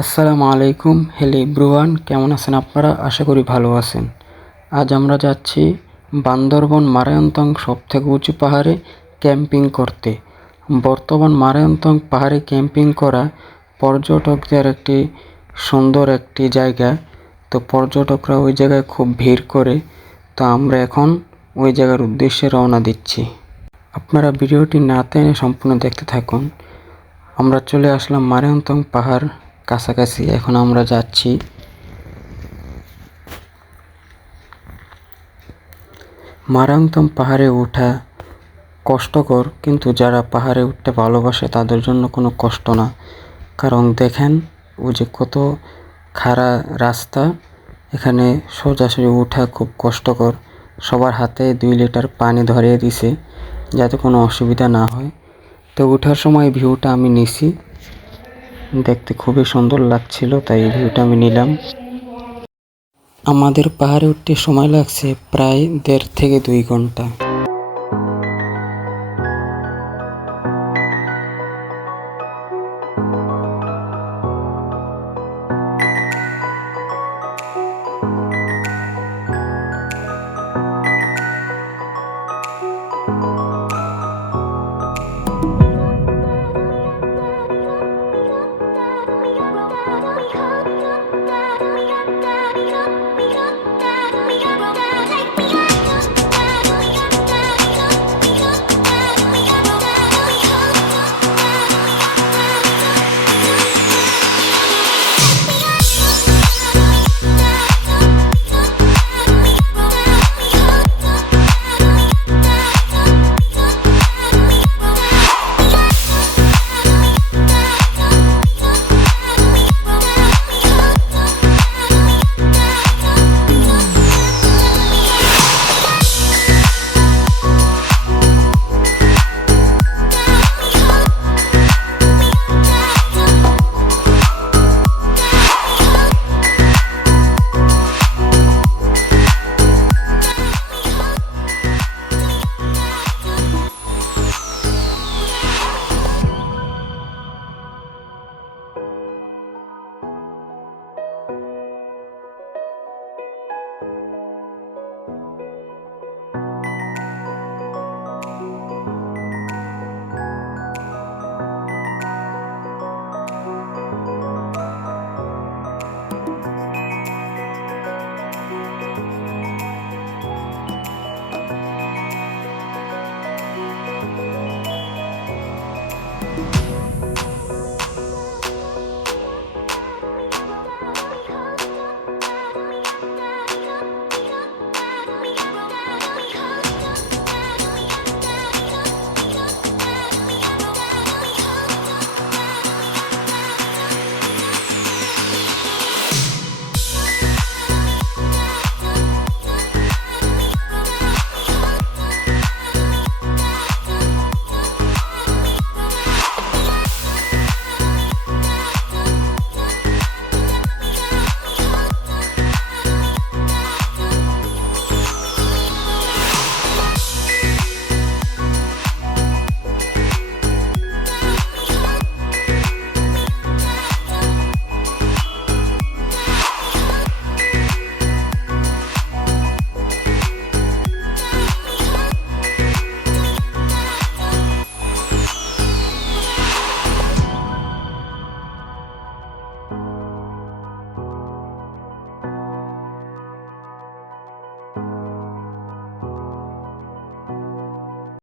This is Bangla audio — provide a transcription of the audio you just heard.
আসসালামু আলাইকুম। হ্যালো এভরিওয়ান, কেমন আছেন আপনারা? আশা করি ভালো আছেন। আজ আমরা যাচ্ছি বান্দরবন মারায়ন্তং সবথেকে উঁচু পাহাড়ে ক্যাম্পিং করতে। বর্তমান মারায়ন্তং পাহাড়ে ক্যাম্পিং করা পর্যটকদের একটি সুন্দর একটি জায়গা। তো পর্যটকরা ওই জায়গায় খুব ভিড় করে। তো আমরা এখন ওই জায়গার উদ্দেশ্যে রওনা দিচ্ছি। আপনারা ভিডিওটি না টেনে সম্পূর্ণ দেখতে থাকুন। আমরা চলে আসলাম মারায়ন্তং পাহাড় কাছাকাছি। এখন আমরা যাচ্ছি। মারায়ন্তং পাহাড়ে ওঠা কষ্টকর, কিন্তু যারা পাহাড়ে উঠতে ভালোবাসে তাদের জন্য কোনো কষ্ট না। কারণ দেখেন ওই যে কত খাড়া রাস্তা, এখানে সোজাসুজি ওঠা খুব কষ্টকর। সবার হাতে 2 লিটার পানি ধরিয়ে দিছে যাতে কোনো অসুবিধা না হয়। তো ওঠার সময় ভিউটা আমি নিছি, দেখতে খুবই সুন্দর লাগছিল, তাই এই ভিউটা আমি নিলাম। আমাদের পাহাড়ে উঠতে সময় লাগছে প্রায় 1.5 থেকে 2 ঘন্টা।